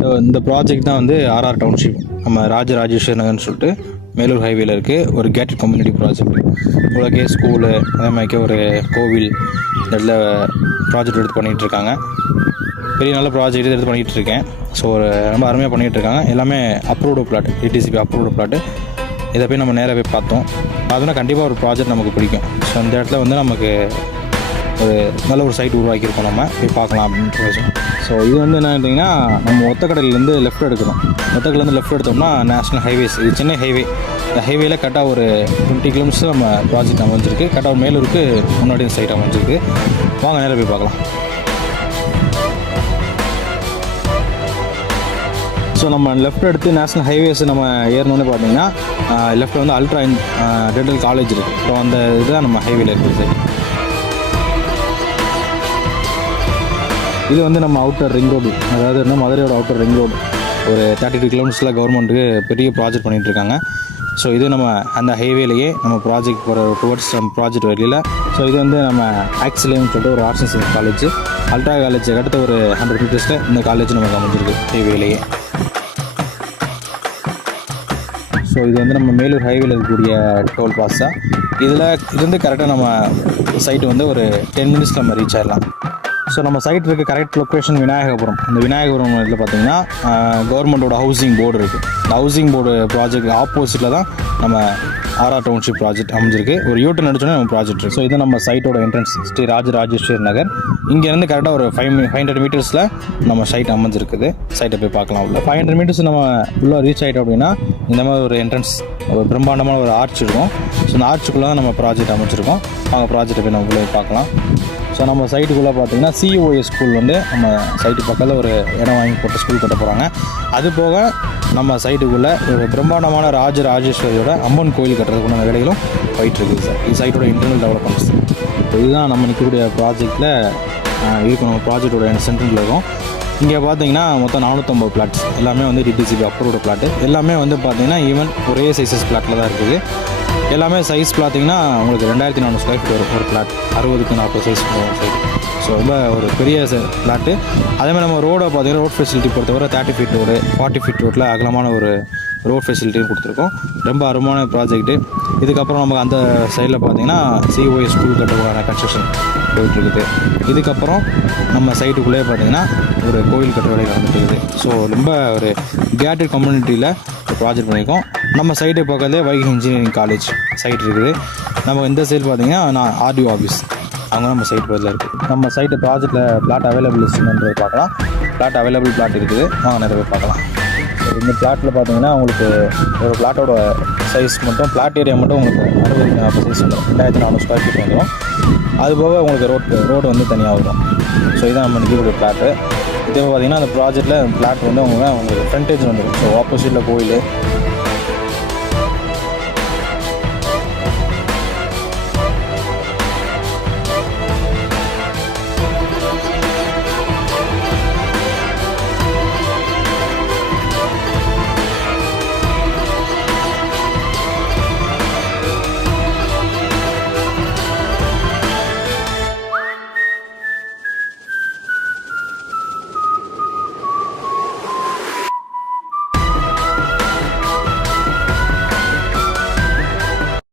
இந்த ப்ராஜெக்ட் தான் வந்து ஆர்ஆர் டவுன்ஷிப் நம்ம ராஜராஜேஸ்வரி நகர்னு சொல்லிட்டு மேலூர் ஹைவேல இருக்குது ஒரு கேட்டட் கம்யூனிட்டி ப்ராஜெக்ட். உலகே ஸ்கூலு அதே மாதிரிக்கே ஒரு கோவில் இதில் ப்ராஜெக்ட் எடுத்து பண்ணிகிட்ருக்காங்க. பெரிய நல்ல ப்ராஜெக்ட் எடுத்து பண்ணிகிட்ருக்கேன். ஸோ ஒரு ரொம்ப அருமையாக பண்ணிகிட்ருக்காங்க. எல்லாமே approved plot, DTCP approved plot. இதை போய் நம்ம நேராக போய் பார்த்தோம். பார்த்தோன்னா கண்டிப்பாக ஒரு ப்ராஜெக்ட் நமக்கு பிடிக்கும். ஸோ அந்த இடத்துல வந்து நமக்கு ஒரு நல்ல ஒரு சைட் உருவாக்கியிருக்கோம், நம்ம போய் பார்க்கலாம் அப்படின்னு. ஸோ இது வந்து என்ன கேட்டிங்கன்னா, நம்ம ஒத்தக்கடையிலேருந்து லெஃப்ட் எடுக்கணும். ஒத்தக்கடையிலேருந்து லெஃப்ட் எடுத்தோம்னா நேஷ்னல் ஹைவேஸ், இது சென்னை ஹைவே. இந்த ஹைவேல கரெக்டாக ஒரு 20 கிலோமீட்டர்ஸ் நம்ம ப்ராஜெக்ட் அமைஞ்சிருக்கு. கரெக்டாக ஒரு மேலூருக்கு முன்னாடி இந்த சைட் அமைஞ்சிருக்கு. வாங்க நேராக போய் பார்க்கலாம். ஸோ நம்ம லெஃப்ட் எடுத்து நேஷ்னல் ஹைவேஸ் நம்ம ஏறணுன்னு பார்த்தீங்கன்னா லெஃப்ட்டில் வந்து அல்ட்ரா டென்டல் காலேஜ் இருக்குது. ஸோ அந்த இதுதான் நம்ம ஹைவேல இருக்குது சார். இது வந்து நம்ம அவுட்டர் ரிங் ரோடு, அதாவது என்ன மதுரையோட அவுட்டர் ரிங் ரோடு. ஒரு 32 கிலோமீட்டர்ஸில் கவர்மெண்ட்டுக்கு பெரிய ப்ராஜெக்ட் பண்ணிகிட்ருக்காங்க. ஸோ இது நம்ம அந்த ஹைவேலையே நம்ம ப்ராஜெக்ட் போகிற டுவர்ட்ஸ் நம்ம ப்ராஜெக்ட் வரையில். ஸோ இது வந்து நம்ம ஆக்சிலேன்னு சொல்லிட்டு ஒரு arts and science college, ultra college அடுத்த ஒரு 100 மீட்டர்ஸில் இந்த காலேஜ் நமக்கு அமைஞ்சிருக்கு ஹைவேலையே. ஸோ இது வந்து நம்ம மேலூர் ஹைவேல இருக்கக்கூடிய டோல் பாஸா. இதில் இருந்து கரெக்டாக நம்ம சைட்டு வந்து ஒரு 10 மினிட்ஸில் நம்ம ரீச் ஆகிடலாம். ஸோ நம்ம சைட் இருக்க கரெக்ட் லொக்கேஷன் விநாயகபுரம். இந்த விநாயகபுரம் இதில் பார்த்தீங்கன்னா கவர்மெண்ட்டோட ஹவுசிங் போர்டு இருக்குது. இந்த ஹவுசிங் போர்டு ப்ராஜெக்ட் ஆப்போசிட்டில் தான் நம்ம ஆர்ஆர் டவுன்ஷிப் ப்ராஜெக்ட் அமைஞ்சிருக்கு. ஒரு யூட்டன் அடிச்சோன்னே நம்ம ப்ராஜெக்ட் இருக்குது. ஸோ இது நம்ம சைட்டோட என்ட்ரன்ஸ், ஸ்ரீ ராஜராஜேஸ்வரி நகர். இங்கேருந்து கரெக்டாக ஒரு 500 மீட்டர்ஸில் நம்ம சைட் அமைஞ்சிருக்குது. சைட்டை போய் பார்க்கலாம். உள்ள 500 மீட்டர்ஸ் நம்ம உள்ளே ரீச் ஆகிட்டோம் அப்படின்னா இந்த மாதிரி ஒரு என்ட்ரன்ஸ், ஒரு பிரம்மாண்டமான ஒரு ஆர்ச் இருக்கும். ஸோ அந்த ஆர்ச்சுக்குள்ளே தான் நம்ம ப்ராஜெக்ட் அமைச்சிருக்கோம். அவங்க ப்ராஜெக்டை போய் நம்ம உள்ளே பார்க்கலாம். ஸோ நம்ம சைட்டுக்குள்ளே பார்த்தீங்கன்னா சிஓஎஸ் ஸ்கூல் வந்து நம்ம சைட்டு பக்கத்தில் ஒரு இடம் வாங்கி போட்டு ஸ்கூல் கட்ட போகிறாங்க. அது போக நம்ம சைட்டுக்குள்ளே ஒரு பிரம்மாண்டமான ராஜராஜேஸ்வரியோட அம்மன் கோயில் கட்டுறதுக்குள்ள வேலைகளும் போயிட்டுருக்குது சார். இது சைட்டோட இன்டர்னல் டெவலப்மெண்ட்ஸ். இப்போ இதுதான் நம்ம நிற்கக்கூடிய ப்ராஜெக்டில் இருக்கும். நம்ம ப்ராஜெக்டோட சென்டரில் இருக்கும். இங்கே பார்த்தீங்கன்னா மொத்தம் 450 பிளாட்ஸ், எல்லாமே வந்து டிடிசிபி அப்ரூவ்டு பிளாட்டு. எல்லாமே வந்து பார்த்தீங்கன்னா ஈவன் ஒரே சைஸஸ் பிளாட்டில் தான் இருக்குது. எல்லாமே சைஸ் பார்த்தீங்கன்னா உங்களுக்கு 2400 ஸ்கொயர் ஃபீட் வரும் ஒரு பிளாட், 60க்கு 40 சைஸ் சைடு. ஸோ ரொம்ப ஒரு பெரிய பிளாட்டு. அதேமாதிரி நம்ம ரோடை பார்த்தீங்கன்னா ரோட் ஃபெசிலிட்டி பொறுத்தவரை 30 ஃபீட் ரோடு, 40 ஃபீட் ரோட்டில் அகலமான ஒரு ரோட் ஃபெசிலிட்டியும் கொடுத்துருக்கோம். ரொம்ப அருமையான ப்ராஜெக்ட்டு. இதுக்கப்புறம் நமக்கு அந்த சைடில் பார்த்தீங்கன்னா சிஓஎஸ் ஸ்கூல் கட்டுறதுக்கான கன்ஸ்ட்ரக்ஷன் போயிட்டுருக்குது. இதுக்கப்புறம் நம்ம சைட்டுக்குள்ளே பார்த்தீங்கன்னா ஒரு கோவில் கட்டுற வேலை நடந்துட்டுருக்குது. ஸோ ரொம்ப ஒரு கேட்டட் கம்யூனிட்டியில் ப்ராஜெக்ட் பண்ணியிருக்கோம். நம்ம சைட்டு பக்கத்துலேயே வைகை இன்ஜினியரிங் காலேஜ் சைட் இருக்குது. நம்ம இந்த சைடு பார்த்தீங்கன்னா ஆர்டிஓ ஆஃபீஸ், அவங்க நம்ம சைட் பக்கத்தில் இருக்குது. நம்ம சைட்டு ப்ராஜெக்ட்டில் பிளாட் அவைலபிள் இருக்குன்றது பார்க்கலாம். பிளாட் அவைலபிள் பிளாட் இருக்குது, வாங்க நிறைய பேர் பார்க்கலாம். இந்த பிளாட்டில் பார்த்தீங்கன்னா உங்களுக்கு ஒரு பிளாட்டோட சைஸ் மட்டும், பிளாட் ஏரியா மட்டும் உங்களுக்கு 60க்கு 40 சைஸ் வந்துடும். 2400 ஸ்கொயர் ஃபீட் வந்துடும். அதுபோக உங்களுக்கு ரோடு வந்து தனியாக வரும். ஸோ இதான் நம்ம நிற்கக்கூடிய பிளாட்டு. இதே பார்த்தீங்கன்னா அந்த ப்ராஜெக்ட்டில் பிளாட் வந்து உங்களுக்கு ஃப்ரண்டேஜ் வந்துடும். ஸோ ஆப்போசிட்டில் கோயில்,